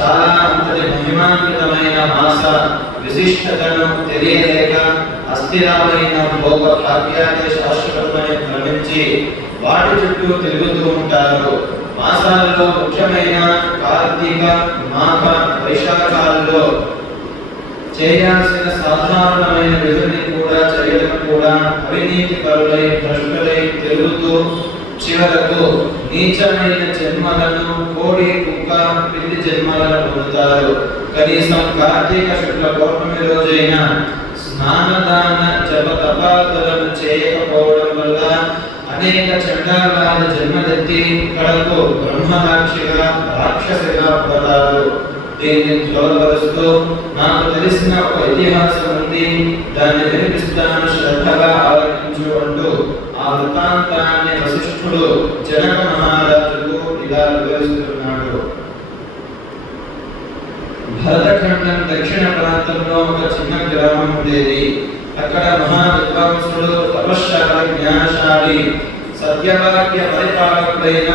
చాలా అంతటి మహిమాన్వితమైన మాస విశిష్టతను తెలియలేక అస్థిరమైన భోగ భాగ్యాన్ని శాశ్వతమని భ్రమించి వాటి చుట్టూ తిరుగుతూ ఉంటారు. మాసాలలో ముఖ్యమైన కార్తీక మాఘ వైశాఖాలలో చేయాల్సిన సాధారణమైన విధుల్ని కూడా చేయడం కూడా అవినీతి పరులై భ్రష్టులై తిరుగుతూ చివరకు నీచమైన జన్మలను కోడి కుక్క పిల్లి జన్మలను పొందుతారు. కనీసం కార్తీక శుక్ల పౌర్ణమి రోజైన స్నానదాన జప తపాదులను చేయకపోవడం వల్ల అనేక చండాలాల జన్మలెత్తి కడకు బ్రహ్మరాక్షిగా రాక్షసిగా పడతారు దీన్ని త్వరపరుస్తూ నాకు తెలిసిన ఒక ఇతిహాసం ఉంది. దాన్ని వినిపిస్తాను శ్రద్ధగా ఆలోచించు అంటూ వృత్తాంతాన్ని వశిష్ఠుడు జనక మహారాజుకు ఇలా వివరిస్తున్నాడు. భరతఖండం దక్షిణ ప్రాంతంలో ఒక చిన్న గ్రామం ఉండేది. అక్కడ మహా విద్వాంసుడు తపశ్శాలి జ్ఞానశాలి సత్యవాక్య పరిపాలకుడైన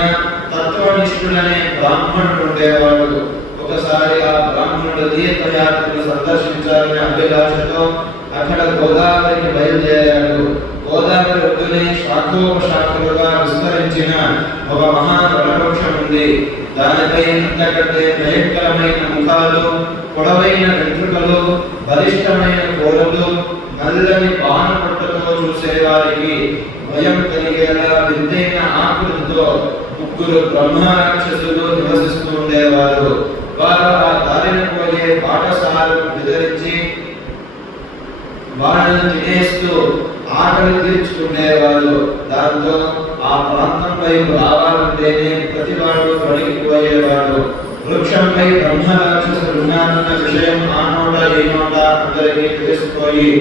తత్వనిష్ఠుడనే బ్రాహ్మణుడు ఉండేవాడు. ఒకసారి ఆ బ్రాహ్మణుడు తీర్థయాత్రలు సందర్శించాలనే అభిలాషతో అక్కడ గోదావరికి బయలుదేరాడు. గోదావరి ఒడ్డునే శాఖోపశాఖలుగా విస్తరించిన ఒక మహా వృక్షం ఉంది దానిపై అంతకంటే భయంకరమైన ముఖాలు పొడవైన వెంట్రుకలు బలిష్టమైన కోరలు నల్లని బాణపట్టతో చూసేవారికి భయం కలిగేలా వింతైన ఆకృతితో ముగ్గురు బ్రహ్మరాక్షసులు నివసిస్తూ ఉండేవారు. వారు ఆ దారిన పోయే పాఠశాలను బెదిరించి వాళ్ళని తినేస్తూ ఆకలి తీర్చుకునేవారు. దాంతో ఆ ప్రాంతంపై వైపు రావాలంటేనే ప్రతివాడు పడిగిపోయేవాడు వృక్షంపై బ్రహ్మరాక్షసులు ఉన్నారన్న విషయం ఆ నోట అందరికీ తెలిసిపోయి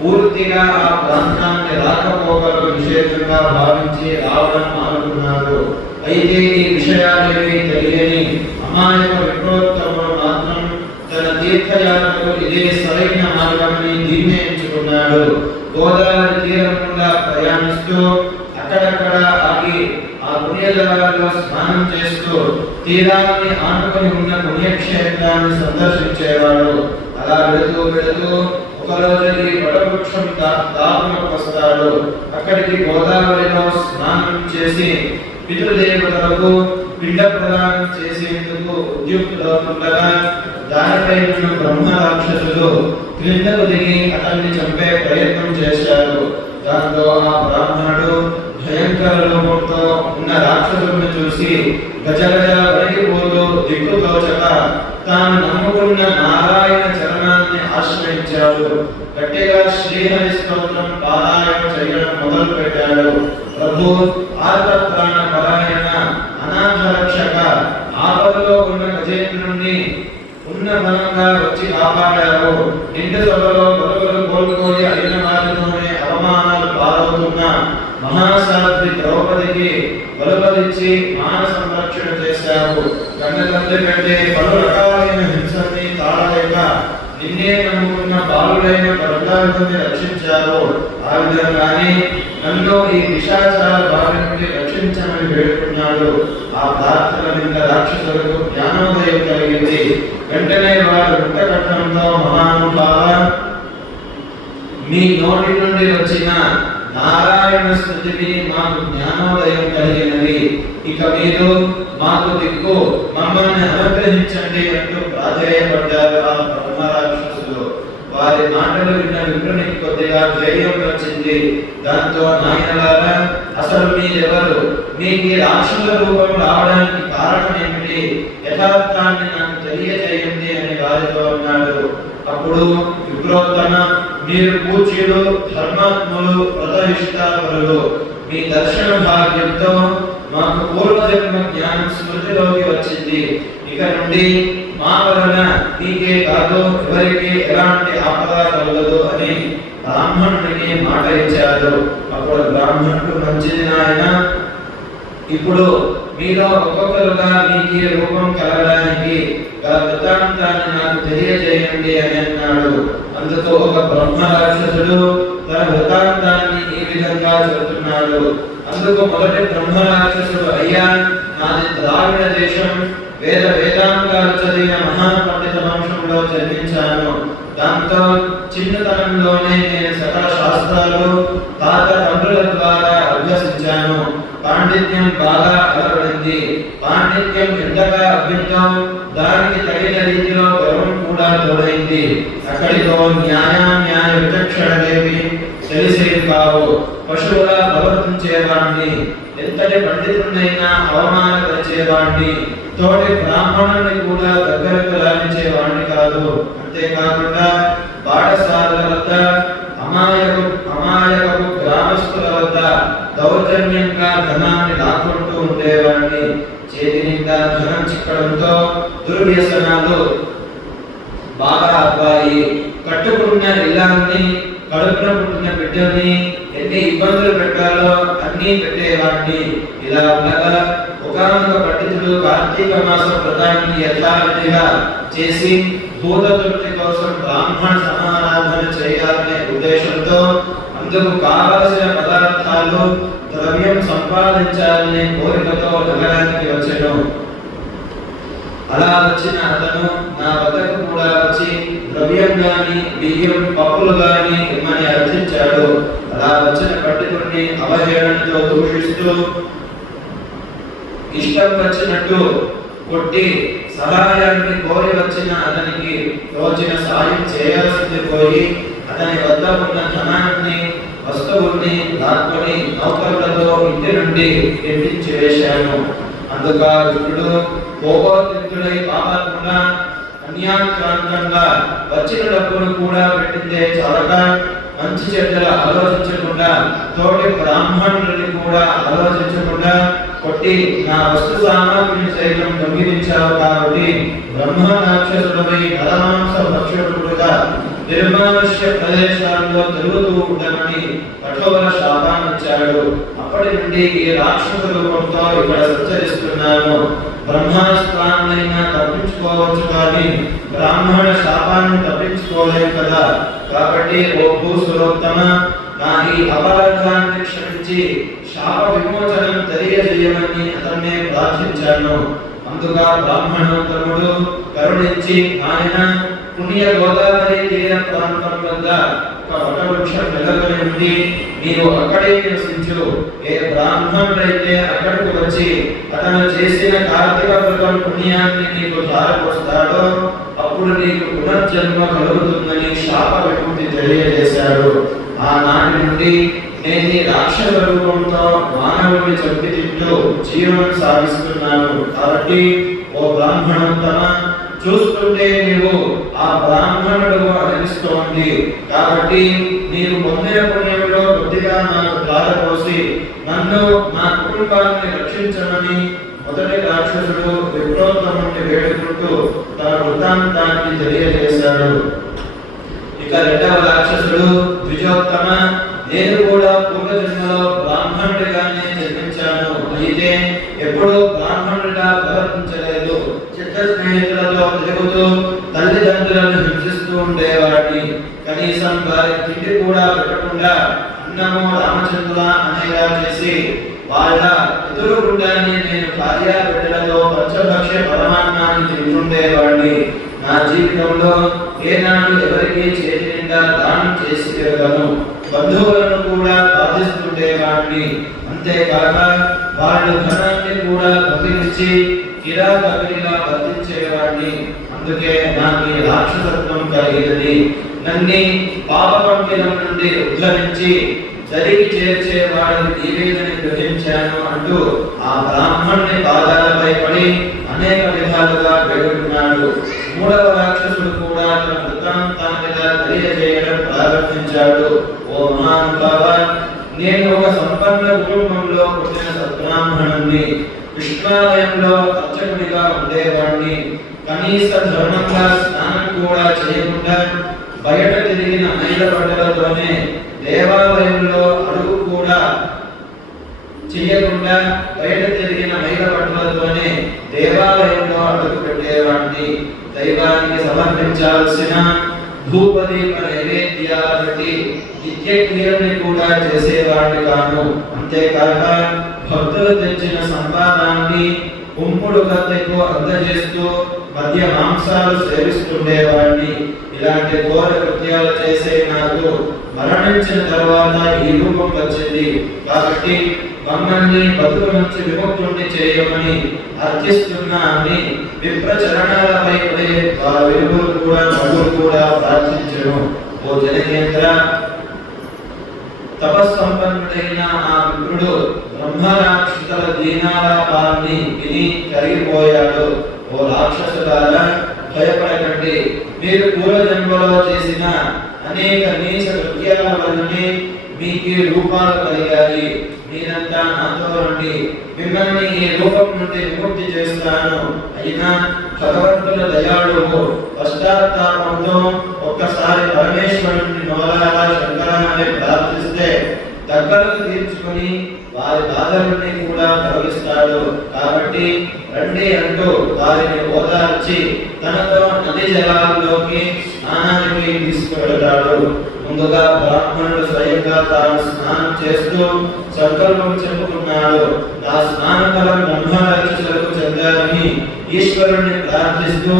పూర్తిగా ఆ ప్రాంతాన్ని రాకపోవడం నిషేధంగా భావించి రావడం అనుకున్నారు అయితే ఈ విషయాలేవి తెలియని అమాయక విప్రోత్తముడు మాత్రం తన తీర్థయాత్రకు ఇదే సరైన మార్గమని నిర్ణయించుకున్నాడు. గోదావరి తీరకుండా ప్రయాణిస్తూ అక్కడక్కడ ఆగి ఆ పుణ్యజలాల్లో స్నానం చేస్తూ తీరాన్ని ఆనుకొని ఉన్న పుణ్యక్షేత్రాన్ని సందర్శించేవాడు అలా వెళుతూ వెళుతూ ఒకరోజు ఈ వటవృక్షం దాపునకు వస్తాడు. అక్కడికి గోదావరిలో స్నానం చేసి పితృదేవతలకు పిండ ప్రదానం చేసేందుకు ఉద్యుక్తులవుతుండగా దానిపై ఉన్న బ్రహ్మ రాక్షసులు క్రిందకు దిగి అతన్ని చంపే ప్రయత్నం చేశారు. దాంతో ఆ బ్రాహ్మణుడు భయంకర రూపంతో ఉన్న రాక్షసులను చూసి గజగజ వణికిపోతూ దిక్కుతోచక తాను నమ్ముకున్న నారాయణ చరణాన్ని ఆశ్రయించాడు. గట్టిగా శ్రీహరి స్తోత్రం పారాయణ చేయడం మొదలు పెట్టాడు ప్రభు ఆర్తప్రాణ పరాయణ అనాథ రక్షక ఆపదలో ఉన్న గజేంద్రుణ్ణి ఉన్న బలంగా వచ్చి కాపాడారు. నిండు సభలో గొడవలు కోల్పోయి అయిన వారితోనే అవమానాలు పాలవుతున్న మహాసాధ్వి ద్రౌపదికి బలబలిచ్చి మాన సంరక్షణ చేశారు. కన్న తండ్రి కంటే పలు రకాలైన హింసల్ని తాళలేక నిన్నే నమ్ముకున్న బాలుడైన భర్తాన్ని రక్షించారు. ఆ విధంగానే నన్ను ఈ విశాచార బారి నుండి రక్షించమని వేడుకున్నాడు. ఆ ప్రార్థన నింద రాక్షసులకు జ్ఞానోదయం కలిగింది. వెంటనే వారు ముట్టకట్టంతో మహానుభావ మీ నోటి నుండి వచ్చిన నారాయణ స్థుతిని మాకు జ్ఞానోదయం కలిగినది. ఇక మీరు మాకు దిక్కు మమ్మల్ని అనుగ్రహించండి అంటూ ప్రాధేయపడ్డారు ఆ బ్రహ్మ రాక్షసులు వారి మాటలు విన్న విప్రునికి కొద్దిగా ధైర్యం వచ్చింది. దాంతో నాయనలారా అసలు మీరెవరు? మీకు ఈ రాక్షసుల రూపం రావడానికి కారణం ఏమిటి? యథార్థాన్ని నాకు తెలియజేయండి అని వారితో అన్నాడు. అప్పుడు విప్రోత్తమ మీరు పూజ్యులు ధర్మాత్ములు వ్రతనిష్టాపరులు మీ దర్శన భాగ్యంతో మాకు పూర్వజన్మ జ్ఞానం స్మృతిలోకి వచ్చింది. ఇక నుండి మా వలన నీకే కాదు ఎవరికి ఎలాంటి ఆపద కలగదు అని బ్రాహ్మణుడికి మాట ఇచ్చారు అప్పుడు బ్రాహ్మణుడు మంచిది నాయన ఇప్పుడు మీలో ఒక్కొక్కరుగా మీకు రూపం కలగడానికి గల వృత్తాంతాన్ని నాకు తెలియజేయండి అని అన్నాడు. అందుకు ఒక బ్రహ్మ రాక్షసుడు తన వృత్తాంతాన్ని ఈ విధంగా చెబుతున్నాడు. అందుకు మొదటి బ్రహ్మ రాక్షసుడు అయ్యా నాది ద్రావిడ దేశం వేద వేదాంగాలు చదివిన మహాపండిత వంశంలో జన్మించాను. దాంతో చిన్నతనంలోనే నేను సకల శాస్త్రాలు తాత తండ్రుల ద్వారా అభ్యసించాను. పాండిత్యం బాగా అలవడింది. పాండిత్యం ఎంతగా అభ్యుందో దానికి తగిన రీతిలో గర్వం కూడా తోడైంది. అక్కడితో న్యాయ న్యాయ విచక్షణ దేవి కావు. పశువులా ప్రవర్తించేవాడిని ఎంతటి పండితుడినైనా అవమానపరిచేవాడిని తోటి బ్రాహ్మణుని కూడా దగ్గరకు లాభించేవాడిని కాదు. అంతేకాకుండా పాఠశాలల వద్ద సంపాదించాలనే కోరికతో నగరానికి వచ్చాడు అలా వచ్చిన అతను నా వద్దకు కూడా వచ్చి ద్రవ్యం గాని బియ్యం పప్పులు గాని ఇమ్మని అర్థించాడు అలా వచ్చిన పండితుడిని అవహేళనతో దూషిస్తూ ఇష్టం వచ్చినట్టు కొట్టి సహాయాన్ని కోరి వచ్చిన అతనికి తోచిన సాయం చేయాల్సింది పోయి అతని వద్ద ఉన్న ధనాన్ని వస్తువుల్ని లాక్కొని నౌకర్లతో ఇంటి నుండి ఎత్తించి వేశాను. అందుక విప్రుడు కోపోద్రిక్తుడై పాపాత్ముడా అన్యాక్రాంతంగా వచ్చిన డబ్బును కూడా పెట్టిందే చాలక మంచి చెడ్డలు ఆలోచించకుండా తోటి బ్రాహ్మణులని కూడా ఆలోచించకుండా కొట్టి నా వస్తు సామాగ్రిని సైతం దొంగిలించావు కాబట్టి బ్రహ్మ రాక్షసుడపై నరమాంస భక్షకుడుగా నిర్మానుష్య ప్రదేశాల్లో తిరుగుతూ ఉండమని కఠోర శాపాన్నిచ్చాడు. అప్పటి నుండి ఈ రాక్షస రూపంతో ఇక్కడ సంచరిస్తున్నాను బ్రహ్మాస్త్రాన్నైనా తప్పించుకోవచ్చు కానీ బ్రాహ్మణ శాపాన్ని తప్పించుకోలేం కదా. కాబట్టి ఓ భూసులోత్తమ నా ఈ అపరాధాన్ని క్షమించి శాప విమోచనం తెలియజేయమని అతన్నే ప్రార్థించాను. అందుగా బ్రాహ్మణోత్తముడు కరుణించి ఆయన పుణ్య గోదావరి తీర ప్రాంతం వద్ద ఒక వటవృక్షం నెలకొని ఉంది. నీవు అక్కడే నివసించు. ఏ బ్రాహ్మణుడైతే అక్కడికి వచ్చి అతను చేసిన కార్తీక వ్రతం పుణ్యాన్ని నీకు ధారపోస్తాడో అప్పుడు నీకు పునర్జన్మ కలుగుతుందని శాప విముక్తి తెలియజేశాడు. ఆనాటి నుండి నేను ఈ రాక్షస రూపంతో మానవుడిని చంపి తింటూ జీవనం సాగిస్తున్నాను. కాబట్టి ఓ బ్రాహ్మణోత్తమ చూస్తుంటే నీవు ఆ బ్రాహ్మణుడు అనిపిస్తోంది. కాబట్టి నీవు పొందిన పుణ్యంలో కొద్దిగా నాకు దారపోసి నన్ను నా కుటుంబాన్ని రక్షించమని మొదటి రాక్షసుడు విప్రోత్తముని వేడుకుంటూ తన వృత్తాంతాన్ని తెలియజేశాడు. ఇక రెండవ రాక్షసుడు ద్విజోత్తమ నేను కూడా పూర్వజన్మలో బ్రాహ్మణుడిగానే జన్మించాను. అయితే ఎప్పుడూ బ్రాహ్మణుడిగా ప్రవర్తించలేదు. చిత్త స్నేహితులతో తిరుగుతూ తల్లిదండ్రులను హింసిస్తూ ఉండేవాడిని. కనీసం వారి తిండి కూడా పెట్టకుండా అన్నము రామచంద్ర అనేలా చేసి వాళ్ళ ఎదురుగుండానే నేను భార్య బిడ్డలతో పంచభక్ష్య పరమాన్నాన్ని తింటుండేవాడిని నా జీవితంలో ఏనాడు ఎవరికి చేతి నిండా దానం చేసి తిరగను. బంధువులను కూడా బాధిస్తుండేవాడిని అంతేకాక వాళ్ళ ధనాన్ని కూడా దొంగిలించి కిరా కబిలిగా వర్తించేవాడిని అందుకే నాకు రాక్షసత్వం కలిగినది. నన్ను పాప పంపిణం నుండి ఉద్ధరించి చదివి చేర్చే వాడిని గ్రహించాను అంటూ ఆ బ్రాహ్మణుని పాదాలపై పడి అనేక విధాలుగా వేడుకున్నాడు. మూడవ రాక్షసుడు కూడా తన వృత్తాంతాన్నిగా తెలియజేయడం ప్రారంభించాడు. ఓ మహానుభావ నేను ఒక సంపన్న కుటుంబంలో పుట్టిన సద్బ్రాహ్మణుణ్ణి. విష్ణాలయంలో అర్చకుడిగా ఉండేవాడిని కనీస ధర్మంగా స్నానం కూడా చేయకుండా బయట తిరిగిన మైల బట్టలతోనే దేవాలయంలో అడుగు కూడా చేయకుండా బయట తిరిగిన మహిళ బట్టలతోనే దేవాలయంలో అడుగు పెట్టేవాడిని దైవానికి సమర్పించాల్సిన ధూపదీప నైవేద్యాల బట్టి నిత్య క్రియల్ని కూడా చేసేవాడిని కాను. అంతేకాక భక్తులు తెచ్చిన సంపాదాన్ని ఉంపుడు కత్తెకు అందజేస్తూ మధ్య మాంసాలు సేవిస్తుండేవాడిని. ఇలాంటి ఘోర కృత్యాలు చేసే నాకు మరణించిన తర్వాత ఈ రూపం వచ్చింది. కాబట్టి మమ్మల్ని బతుకు నుంచి విముక్తుణ్ణి చేయమని అర్థిస్తున్నా అని విప్రచరణాలపై పడే వారి వెలుగులు కూడా నవ్వులు కూడా ప్రార్థించను. ఓ జనకేంద్ర తపస్సంపన్నుడైన ఆ విప్రుడు బ్రహ్మరాక్షితల దీనాలాపాన్ని విని కరిగిపోయాడు. ఓ రాక్షసులారా భయపడకండి. మీరు పూర్వజన్మలో చేసిన అనేక నీచ కృత్యాల వల్లనే మీకు ఈ రూపాలు కలిగాయి. మీరంతా నాతో రండి. మిమ్మల్ని ఈ రూపం నుండి విముక్తి చేస్తాను అయినా భగవంతుల దయాళువు పశ్చాత్తాపంతో ఒక్కసారి పరమేశ్వరుని నోరాల శంకరాన్ని ప్రార్థిస్తే దగ్గరకు తీర్చుకొని వారి బాధలన్నీ కూడా తొలగిస్తాడు. కాబట్టి రండి అంటూ వారిని ఓదార్చి తనతో నది జలాల్లోకి స్నానానికి తీసుకువెళ్తాడు. ముందుగా బ్రాహ్మణుడు స్వయంగా తాను స్నానం చేస్తూ సంకల్పం చెప్పుకున్నాడు. ఆ స్నాన ఫలం బ్రహ్మరాక్షసులకు చెందాలని ఈశ్వరుణ్ణి ప్రార్థిస్తూ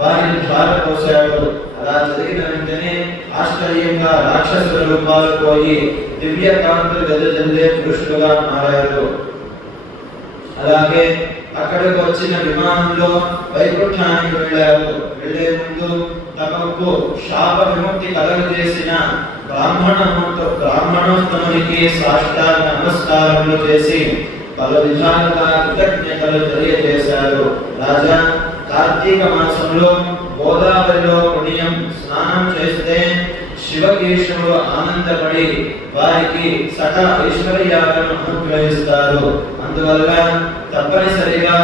వారిని ధారపోశాడు అలా జరిగిన వెంటనే ఆశ్చర్యంగా రాక్షసుల రూపాలు పోయి దివ్య కాంతులు వెదజల్లే పురుషులుగా మారారు. అలాగే అక్కడికి వచ్చిన విమానంలో వైకుంఠానికి వెళ్ళారు. వెళ్ళే ముందు తమకు శాప విముక్తి కలగజేసిన బ్రాహ్మణముతో బ్రాహ్మణోత్తమునికి సాష్టాంగ నమస్కారములు చేసి పలు విధాలుగా కృతజ్ఞతలు తెలియజేశారు. రాజా కార్తీక మాసంలో గోదావరిలో పుణ్యం స్నానం చేస్తే శివకేశవుడు ఆనందపడి వారికి సట ఐశ్వర్యాలను అనుగ్రహిస్తారు. అందువల్ల తప్పనిసరిగా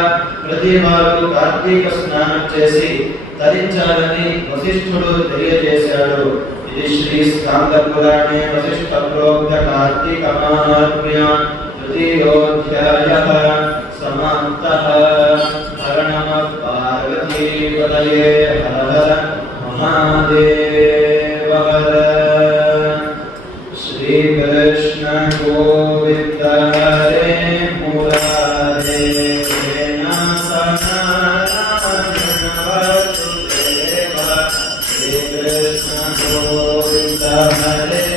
ప్రతి వారు కార్తీక స్నానం చేసి ధరించాలని వశిష్ఠుడు తెలియజేశాడు. ఇది శ్రీ స్కాంద పురాణే వశిష్ఠ ప్రోక్త కార్తీక మహాత్మ్య తృతీయోధ్యాయ సమాప్త. श्रीपतये हर हर महादेव हर श्रीकृष्ण गोविन्द हरे मुरारे श्रीकृष्ण